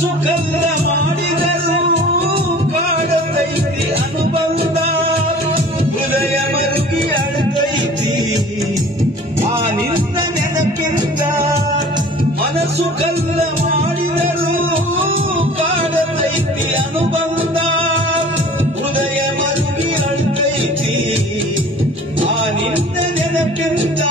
ಮನಸ್ಸು ಕಲ್ಲ ಮಾಡಿದರು ಕಾಡತೈತಿ ಅನುಬಂಧ ಹೃದಯ ಮರುಗಿ ಅಳ್ತೈತಿ ಆ ನಿನ್ನ ನೆನಪಿಂದ ಮನಸ್ಸು ಕಲ್ಲ ಮಾಡಿದರು ಕಾಡತೈತಿ ಅನುಬಂಧ ಹೃದಯ ಮರುಗಿ ಅಳ್ತೈತಿ ಆ ನಿನ್ನ ನೆನಪಿಂದ